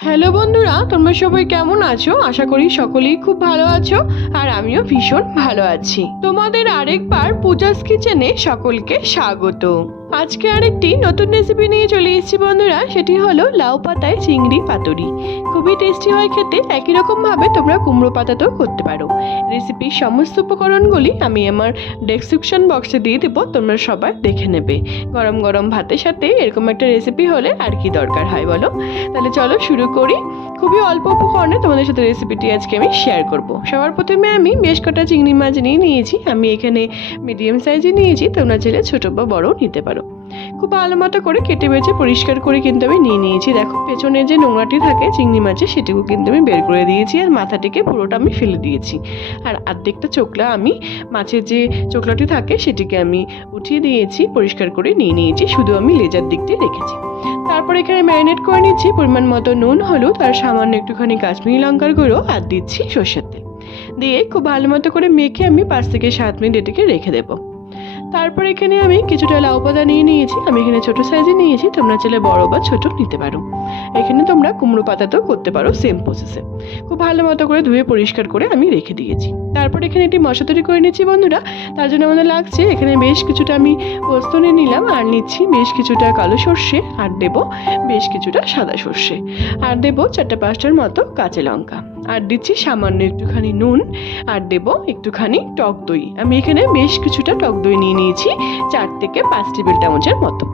Hello বন্ধুরা, তোমরা সবাই কেমন আছো? আশা করি সকলেই খুব ভালো আছো আর আমিও ভীষণ ভালো আছি। তোমাদের আরেকবার পূজাস কিচেনে সকলকে স্বাগত। আজকে আরেকটি নতুন রেসিপি নিয়ে চলে এসেছি বন্ধুরা, সেটি হলো লাউ পাতায় চিংড়ি পাতুরি। খুবই টেস্টি হয় খেতে, একই রকম ভাবে তোমরা কুমড়ো পাতাতেও করতে পারো। রেসিপির সমস্ত উপকরণগুলি আমি আমার ডেসক্রিপশন বক্সে দিয়ে দেবো, তোমরা সবাই দেখে নেবে। গরম গরম ভাতের সাথে এরকম একটা রেসিপি হলে আর কি দরকার হয় বলো? তাহলে চলো শুরু করি। খুবই অল্প উপকরণে তোমাদের সাথে রেসিপিটি আজকে আমি শেয়ার করব। সবার প্রথমে আমি বেশ কটা চিংড়ি মাছ নিয়ে নিয়েছি। আমি এখানে মিডিয়াম সাইজে নিয়েছি, তোমরা চাইলে ছোটো বা বড় নিতে পারো। খুব ভালো মতো করে কেটে বেছে পরিষ্কার করে কিন্তু আমি নিয়ে নিয়েছি। দেখো, পেছনে যে নোংরাটি থাকে চিংড়ি মাছে সেটুকু কিন্তু আমি বের করে দিয়েছি, আর মাথাটিকে পুরোটা আমি ফেলে দিয়েছি। আর অর্ধেকটা চোখলা আমি মাছের যে চোখলাটি থাকে সেটিকে আমি উঠিয়ে দিয়েছি, পরিষ্কার করে নিয়ে নিয়েছি, শুধু আমি লেজার দিকটি রেখেছি। তারপর এখানে ম্যারিনেট করে নিচ্ছি পরিমাণ মতো নুন, হলুদ আর সামান্য একটুখানি কাশ্মীরি লঙ্কার গুঁড়ো, আর দিচ্ছি সর্ষের তেল দিয়ে খুব ভালো মতো করে মেখে আমি 5 থেকে 7 মিনিট এটিকে রেখে দেবো। তারপর এখানে আমি কিছুটা লাউ পাতা নিয়ে নিয়েছি। আমি এখানে ছোটো সাইজে নিয়েছি, তোমরা চাইলে বড় বা ছোট নিতে পারো। এখানে তোমরা কুমড়ো পাতাতেও করতে পারো সেম প্রসেসে। খুব ভালো মতো করে ধুয়ে পরিষ্কার করে আমি রেখে দিয়েছি। তারপর এখানে একটি মশলা তৈরি করে নিচ্ছি বন্ধুরা। তার জন্য আমাদের লাগছে এখানে বেশ কিছুটা আমি পোস্ত নিয়ে নিলাম, আর নিচ্ছি বেশ কিছুটা কালো সর্ষে, আর দেবো বেশ কিছুটা সাদা সর্ষে, আর দেবো 4-5টার মতো কাঁচা লঙ্কা, আর দিচ্ছি সামান্য একটুখানি নুন, আর দেবো একটুখানি টক দই। আমি এখানে বেশ কিছুটা টক দই নিয়ে নিয়েছি, 4 থেকে 5 টেবিল চামচের মতো।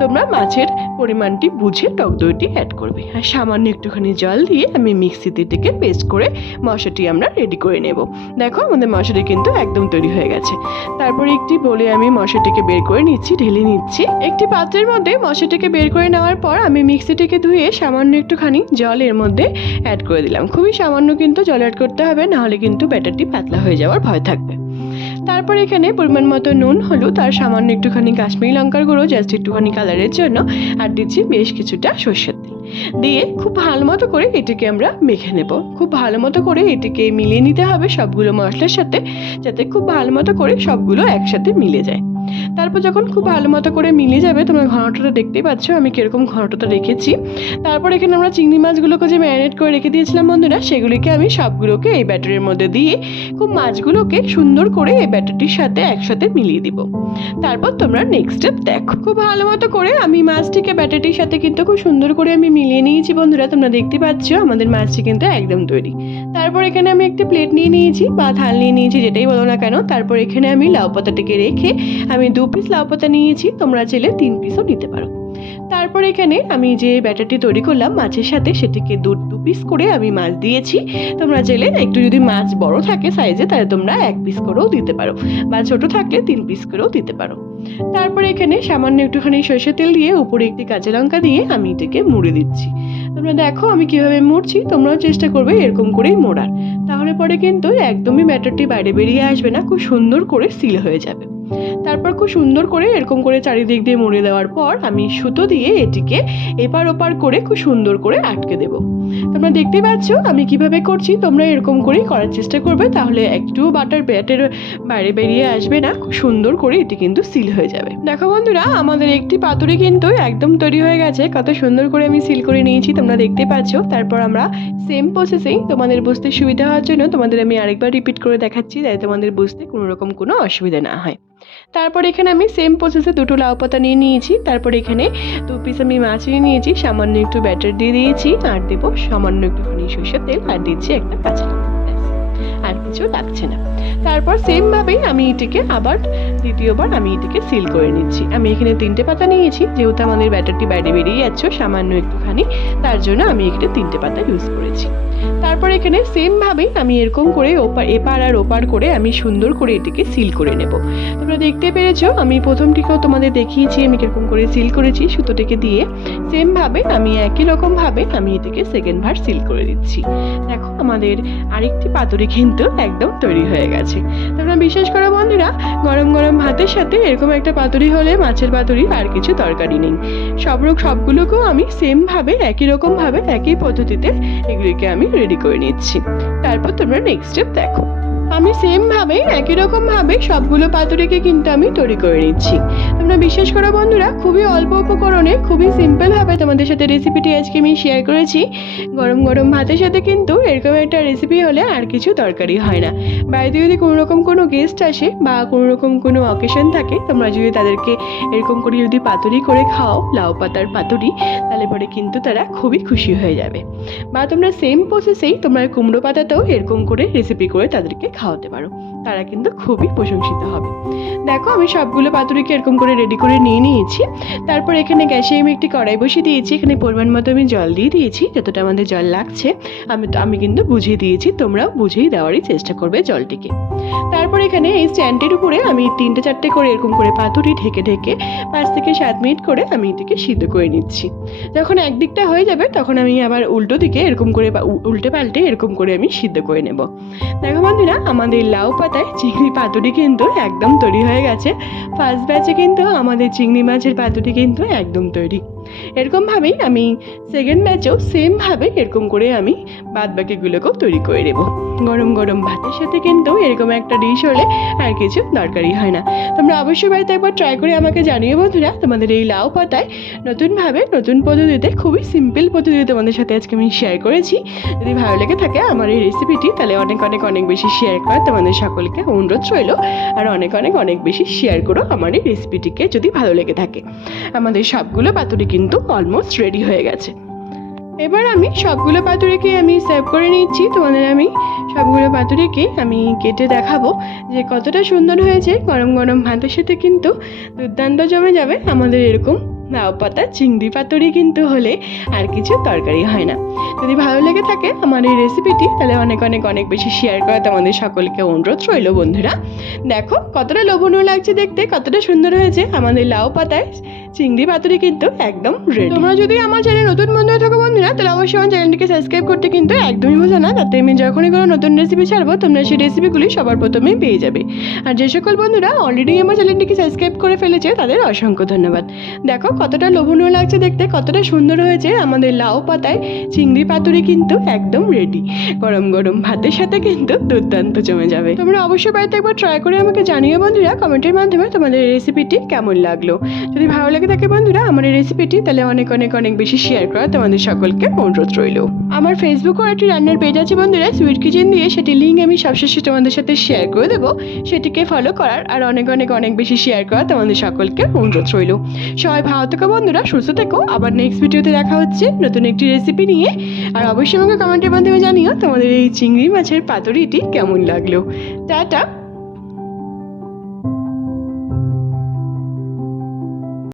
তোমরা মাছের পরিমাণটি বুঝে টক দইটি অ্যাড করবে, আর সামান্য একটুখানি জল দিয়ে আমি মিক্সিতে থেকে পেস্ট করে মশলাটি আমরা রেডি করে নেব। দেখো, আমাদের মশলাটি কিন্তু একদম তৈরি হয়ে গেছে। তারপরে একটি বলে আমি মশলাটিকে বের করে নিচ্ছি, ঢেলে নিচ্ছি একটি পাত্রের মধ্যে। মশলাটিকে বের করে নেওয়ার পর আমি মিক্সিটিকে ধুয়ে সামান্য একটুখানি জল এর মধ্যে অ্যাড করে দিলাম। খুবই সামান্য কিন্তু জল অ্যাড করতে হবে, নাহলে কিন্তু ব্যাটারটি পাতলা হয়ে যাওয়ার ভয় থাকবে। তারপর এখানে পরিমাণ মতো নুন, হলুদ আর সামান্য একটুখানি কাশ্মীরি লঙ্কার গুঁড়ো জাস্ট একটুখানি কালারের জন্য, আর দিচ্ছি বেশ কিছুটা সর্ষের তেল দিয়ে খুব ভালো মতো করে এটিকে আমরা মেখে নেব। খুব ভালো মতো করে এটিকে মিলিয়ে নিতে হবে সবগুলো মশলার সাথে, যাতে খুব ভালো মতো করে সবগুলো একসাথে মিলে যায়। তারপর যখন খুব ভালো মতো করে মিলে যাবে, তোমরা ঘনটাটা দেখতেই পাচ্ছ আমি কীরকম ঘনটাটা রেখেছি। তারপর এখানে আমরা চিংড়ি মাছগুলোকে যে ম্যারিনেট করে রেখে দিয়েছিলাম বন্ধুরা, সেগুলিকে আমি সবগুলোকে এই ব্যাটারের মধ্যে দিয়ে খুব মাছগুলোকে সুন্দর করে এই ব্যাটারটির সাথে একসাথে মিলিয়ে দিব। তারপর তোমরা নেক্সট স্টেপ দেখো। খুব ভালো মতো করে আমি মাছটিকে ব্যাটারটির সাথে কিন্তু খুব সুন্দর করে আমি মিলিয়ে নিয়েছি বন্ধুরা। তোমরা দেখতে পাচ্ছ আমাদের মাছটি কিন্তু একদম তৈরি। তারপর এখানে আমি একটি প্লেট নিয়ে নিয়েছি বা থাল নিয়ে নিয়েছি, যেটাই বলো না কেন। তারপর এখানে আমি লাউ পাতাটিকে রেখে আমি 2 পিস লাউ পাতা নিয়েছি, তোমরা চাইলে 3 পিসও নিতে পারো। তারপর এখানে আমি যে ব্যাটারটি তৈরি করলাম মাছের সাথে, সেটিকে 2 পিস করে আমি মাছ দিয়েছি। তোমরা চাইলে একটু যদি মাছ বড় থাকে সাইজে, তাহলে তোমরা 1 পিস করেও দিতে পারো, বা ছোট থাকলে 3 পিস করেও দিতে পারো। তারপর এখানে সামান্য একটুখানি সরষের তেল দিয়ে উপরে একটি কাঁচা লঙ্কা দিয়ে আমি এটাকে মুড়ে দিচ্ছি। তোমরা দেখো আমি কিভাবে মুড়ছি, তোমরাও চেষ্টা করবে এরকম করেই মোড়ার, তাহলে পরে কিন্তু একদমই ব্যাটারটি বাইরে বেরিয়ে আসবে না, খুব সুন্দর করে সিল হয়ে যাবে। তারপর খুব সুন্দর করে এরকম করে চারিদিক দিয়ে মুড়ে দেওয়ার পর আমি সুতো দিয়ে এটিকে এপার ওপার করে খুব সুন্দর করে আটকে দেব। তোমরা দেখতে পাচ্ছ আমি কিভাবে করছি, তোমরা এরকম করেই করার চেষ্টা করবে, তাহলে একটুও ব্যাটার বাইরে বেরিয়ে আসবে না, খুব সুন্দর করে এটি কিন্তু সিল হয়ে যাবে। দেখো বন্ধুরা, আমাদের একটি পাতুরি কিন্তু একদম তৈরি হয়ে গেছে। কত সুন্দর করে আমি সিল করে নিয়েছি, তোমরা দেখতে পাচ্ছ। তারপর আমরা সেম প্রসেসেই তোমাদের বুঝতে সুবিধা হওয়ার জন্য তোমাদের আমি আরেকবার রিপিট করে দেখাচ্ছি, যাতে তোমাদের বুঝতে কোনো রকম কোনো অসুবিধা না হয়। তারপর এখানে আমি সেম প্রসেসে 2টো লাউ পাতা নিয়ে নিয়েছি। তারপর এখানে 2 পিস আমি মাছ নিয়ে নিয়েছি, সামান্য একটু ব্যাটার দিয়ে দিয়েছি, আর দেবো সামান্য একটুখানি সরষের তেল, আর দিচ্ছি একটা কাঁচা লঙ্কা, আর কিছু লাগছে না। তারপর সেম ভাবেই আমি এটিকে আবার দ্বিতীয়বার আমি এটিকে সিল করে নিচ্ছি। আমি এখানে 3টে পাতা নিয়েছি, যেহেতু আমাদের ব্যাটারটি বাইরে বেরিয়ে যাচ্ছে সামান্য একটুখানি, তার জন্য আমি এখানে 3টে পাতা ইউজ করেছি। তারপর এখানে সেম ভাবেই আমি এরকম করে এপার আর ওপার করে আমি সুন্দর করে এটিকে সিল করে নেব। তোমরা দেখতে পেরেছো আমি প্রথমটিকেও তোমাদের দেখিয়েছি আমি কিরকম করে সিল করেছি সুতোটিকে দিয়ে। সেম ভাবে আমি একই রকম ভাবে আমি এটিকে সেকেন্ড বার সিল করে দিচ্ছি। দেখো আমাদের আরেকটি পাতুরি কিন্তু একদম তৈরি হয়ে গেছে। তোমরা বিশেষ করে বন্ধুরা গরম গরম ভাতের সাথে এরকম একটা পাতুরি হলে মাছের পাতুরি আর কিছু তরকারি নেই। সবগুলোকেও আমি সেম ভাবে একই রকম ভাবে একই পদ্ধতিতে এগুলিকে আমি রেডি করে নিচ্ছি। তারপর তোমরা নেক্সট স্টেপ দেখো। আমি সেমভাবে একই রকমভাবে সবগুলো পাতুরিকে কিন্তু আমি তৈরি করে নিচ্ছি। তোমরা বিশ্বাস করো বন্ধুরা, খুবই অল্প উপকরণে খুবই সিম্পলভাবে তোমাদের সাথে রেসিপিটি আজকে আমি শেয়ার করেছি। গরম গরম ভাতের সাথে কিন্তু এরকম একটা রেসিপি হলে আর কিছু দরকারই হয় না। বাড়িতে যদি কোনো রকম কোনো গেস্ট আসে বা কোনো রকম কোনো অকেশন থাকে, তোমরা যদি তাদেরকে এরকম করে যদি পাতুরি করে খাও, লাউ পাতার পাতুরি, তাহলে পরে কিন্তু তারা খুবই খুশি হয়ে যাবে। বা তোমরা সেম প্রসেসেই তোমরা কুমড়ো পাতাতেও এরকম করে রেসিপি করে তাদেরকে খাওয়াতে পারো, তারা কিন্তু খুবই প্রশংসিত হবে। দেখো আমি সবগুলো পাতুরিকে এরকম করে রেডি করে নিয়ে নিয়েছি। তারপর এখানে গ্যাসে আমি একটি কড়াই বসিয়ে দিয়েছি। এখানে পরিমাণ মতো আমি জল দিয়ে দিয়েছি, যতটা আমাদের জল লাগছে আমি কিন্তু বুঝিয়ে দিয়েছি, তোমরাও বুঝিয়ে দেওয়ারই চেষ্টা করবে জলটিকে। তারপর এখানে এই স্ট্যান্ডের উপরে আমি 3-4টে করে এরকম করে পাতুরি ঢেকে ঢেকে 5 থেকে 7 মিনিট করে আমি এটিকে সিদ্ধ করে নিচ্ছি। যখন একদিকটা হয়ে যাবে তখন আমি আবার উল্টো দিকে এরকম করে উল্টে পাল্টে এরকম করে আমি সিদ্ধ করে নেব। দেখো বন্ধুরা, আমাদের লাউ পাতায় চিংড়ি পাতুরি কিন্তু একদম তৈরি হয়ে গেছে। ফার্স্ট ব্যাচে কিন্তু আমাদের চিংড়ি মাছের পাতুরি কিন্তু একদম তৈরি। এরকমভাবেই আমি সেকেন্ড ব্যাচেও সেমভাবে এরকম করে আমি বাদ বাকিগুলোকেও তৈরি করে নেব। গরম গরম ভাতের সাথে কিন্তু এরকম একটা ডিশ হলে আর কিছু দরকারই হয় না। তোমরা অবশ্যই বাড়িতে একবার ট্রাই করে আমাকে জানিও বন্ধুরা, তোমাদের এই লাউ পাতায় নতুনভাবে নতুন পদ্ধতিতে খুবই সিম্পল পদ্ধতিতে তোমাদের সাথে আজকে আমি শেয়ার করেছি। যদি ভালো লেগে থাকে আমার এই রেসিপিটি, তাহলে অনেক অনেক অনেক বেশি শেয়ার করা তোমাদের সকলকে অনুরোধ রইল। আর অনেক অনেক অনেক বেশি শেয়ার করো আমার এই রেসিপিটিকে যদি ভালো লেগে থাকে। আমাদের সবগুলো পাতুরি কিন্তু অলমোস্ট রেডি হয়ে গেছে। এবার আমি সবগুলো পাতুরিকে আমি সার্ভ করে নিচ্ছি। তোমাদের আমি সবগুলো পাতুরিকে আমি কেটে দেখাবো যে কতটা সুন্দর হয়েছে। গরম গরম ভাতের সাথে কিন্তু দুর্দান্ত জমে যাবে আমাদের এরকম লাউ পাতা চিংড়ি পাতুরি কিন্তু হলে আর কিছু তরকারি হয় না। যদি ভালো লেগে থাকে আমার এই রেসিপিটি, তাহলে অনেক অনেক অনেক বেশি শেয়ার করা তোমাদের সকলকে অনুরোধ রইল বন্ধুরা। দেখো কতটা লোভনীয় লাগছে দেখতে, কতটা সুন্দর হয়েছে আমাদের লাউ পাতায় চিংড়ি পাতুরি কিন্তু একদম রেডি। তোমরা যদি আমার চ্যানেল নতুন বন্ধু হয়ে থাকো বন্ধুরা, তাহলে অবশ্যই আমার চ্যানেলটিকে সাবস্ক্রাইব করতে কিন্তু একদমই ভুলো না, তাতে আমি যখনই কোনো নতুন রেসিপি ছাড়বো তোমরা সেই রেসিপিগুলি সবার প্রথমেই পেয়ে যাবে। আর যে সকল বন্ধুরা অলরেডি আমার চ্যানেলটিকে সাবস্ক্রাইব করে ফেলেছে তাদের অসংখ্য ধন্যবাদ। দেখো কতটা লোভনীয় লাগছে দেখতে, কতটা সুন্দর হয়েছে আমাদের লাউ পাতায় চিংড়ি পাতুরি কিন্তু একদম রেডি। গরম গরম ভাতের সাথে কিন্তু দুর্দান্ত জমে যাবে। তোমরা অবশ্যই বাড়িতে একবার ট্রাই করে আমাকে জানিও বন্ধুরা কমেন্টের মাধ্যমে তোমাদের এই রেসিপিটি কেমন লাগলো। যদি ভালো লেগে থাকে বন্ধুরা আমার এই রেসিপিটি, তাহলে অনেক অনেক অনেক বেশি শেয়ার করা তোমাদের সকলকে অনুরোধ রইল। আমার ফেসবুকেও একটি রান্নার পেজ আছে বন্ধুরা, সুইট কিচেন দিয়ে, সেটি লিঙ্ক আমি সবশেষে তোমাদের সাথে শেয়ার করে দেবো। সেটিকে ফলো করার আর অনেক অনেক অনেক বেশি শেয়ার করা তোমাদের সকলকে অনুরোধ রইল। সবাই ভালো থেকো বন্ধুরা, সুস্থ থেকো। আবার নেক্সট ভিডিওতে দেখা হচ্ছে নতুন একটি রেসিপি নিয়ে। আর অবশ্যই আমাকে কমেন্টের মাধ্যমে জানিও তোমাদের এই চিংড়ি মাছের পাতুরিটি কেমন লাগলো। টাটা।